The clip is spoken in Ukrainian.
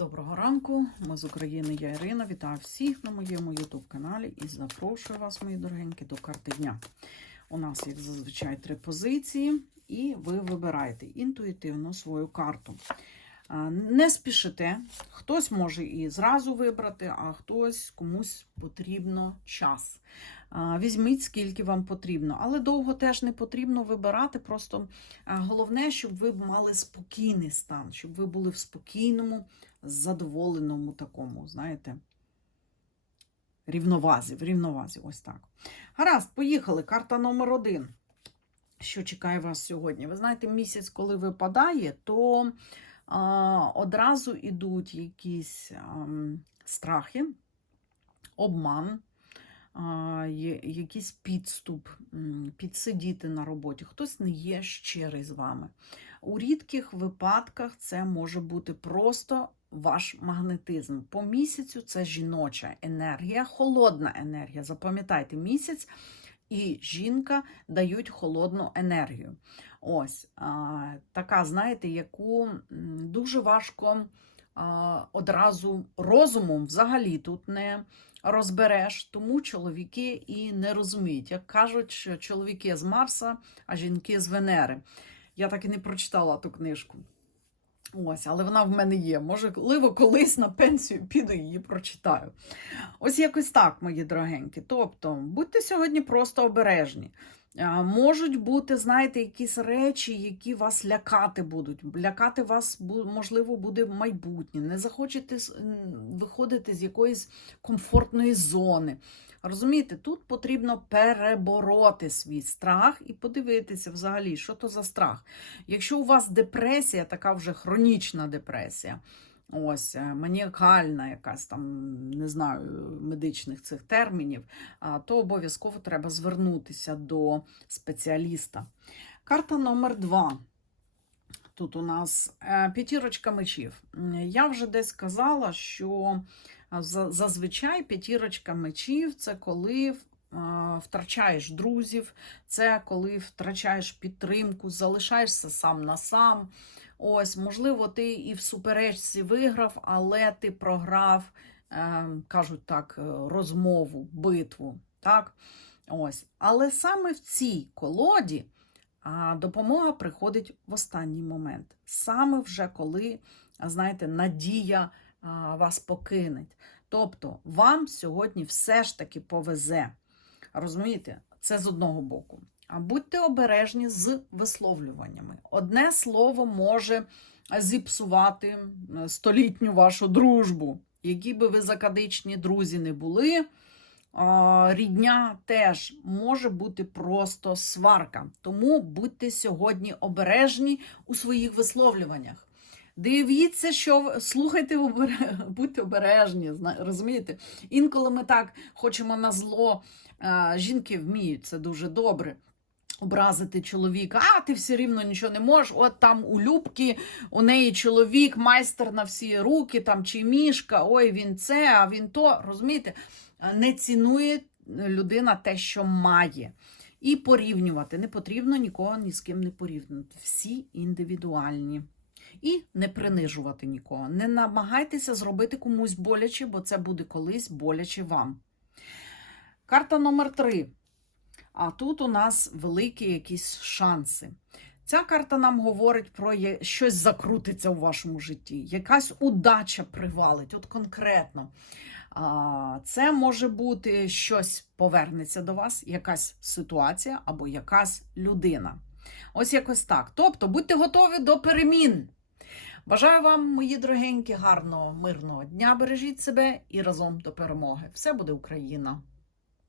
Доброго ранку, ми з України, я Ірина. Вітаю всіх на моєму YouTube каналі і запрошую вас, мої дорогенькі, до карти дня. У нас як зазвичай три позиції, і ви вибираєте інтуїтивно свою карту. Не спішите, хтось може і зразу вибрати, а хтось комусь потрібно час. Візьміть, скільки вам потрібно, але довго теж не потрібно вибирати. Просто головне, щоб ви мали спокійний стан, щоб ви були в спокійному, задоволеному такому, знаєте, рівновазі. В рівновазі, ось так. Гаразд, поїхали. Карта номер один. Що чекає вас сьогодні? Ви знаєте, місяць, коли випадає, то одразу йдуть якісь страхи, обман, якийсь підступ, підсидіти на роботі. Хтось не є щирий з вами. У рідких випадках це може бути просто ваш магнетизм. По місяцю це жіноча енергія, холодна енергія. Запам'ятайте, місяць і жінка дають холодну енергію. Ось така, знаєте, яку дуже важко одразу розумом взагалі тут не розбереш, тому чоловіки і не розуміють. Як кажуть, що чоловіки з Марса, а жінки з Венери. Я так і не прочитала ту книжку. Ось, але вона в мене є. Можливо, колись на пенсію піду її прочитаю. Ось якось так, мої дорогенькі. Тобто, будьте сьогодні просто обережні. Можуть бути, знаєте, якісь речі, які вас лякати будуть. Лякати вас, можливо, буде майбутнє. Не захочете виходити з якоїсь комфортної зони. Розумієте, тут потрібно перебороти свій страх і подивитися взагалі, що то за страх. Якщо у вас депресія, така вже хронічна депресія, ось е, маніакальна якась там, не знаю, медичних цих термінів, то обов'язково треба звернутися до спеціаліста. Карта номер два. Тут у нас е, п'ятірочка мечів. Я вже десь казала, що зазвичай п'ятірочка мечів це коли втрачаєш друзів, це коли втрачаєш підтримку, залишаєшся сам на сам. Ось, можливо, ти і в суперечці виграв, але ти програв, е, кажуть так, е, розмову, битву. Так? Ось. Але саме в цій колоді а, допомога приходить в останній момент. Саме вже коли, знаєте, надія а, вас покине. Тобто вам сьогодні все ж таки повезе. Розумієте, це з одного боку. Будьте обережні з висловлюваннями. Одне слово може зіпсувати столітню вашу дружбу. Які би ви закадичні друзі не були, рідня теж може бути просто сварка. Тому будьте сьогодні обережні у своїх висловлюваннях. Дивіться, що слухайте, будьте обережні, розумієте? Інколи ми так хочемо на зло, жінки вміють це дуже добре. Образити чоловіка, а ти все рівно нічого не можеш. От там у Любки, у неї чоловік, майстер на всі руки, там чи мішка, ой, він це, а він то. Розумієте? Не цінує людина те, що має. І порівнювати. Не потрібно нікого ні з ким не порівнювати. Всі індивідуальні. І не принижувати нікого. Не намагайтеся зробити комусь боляче, бо це буде колись боляче вам. Карта номер три. А тут у нас великі якісь шанси. Ця карта нам говорить про є- щось закрутиться у вашому житті, якась удача привалить, от конкретно. А, Це може бути щось повернеться до вас, якась ситуація або якась людина. Ось якось так. Тобто будьте готові до перемін. Бажаю вам, мої дорогенькі, гарного, мирного дня. Бережіть себе і разом до перемоги. Все буде Україна!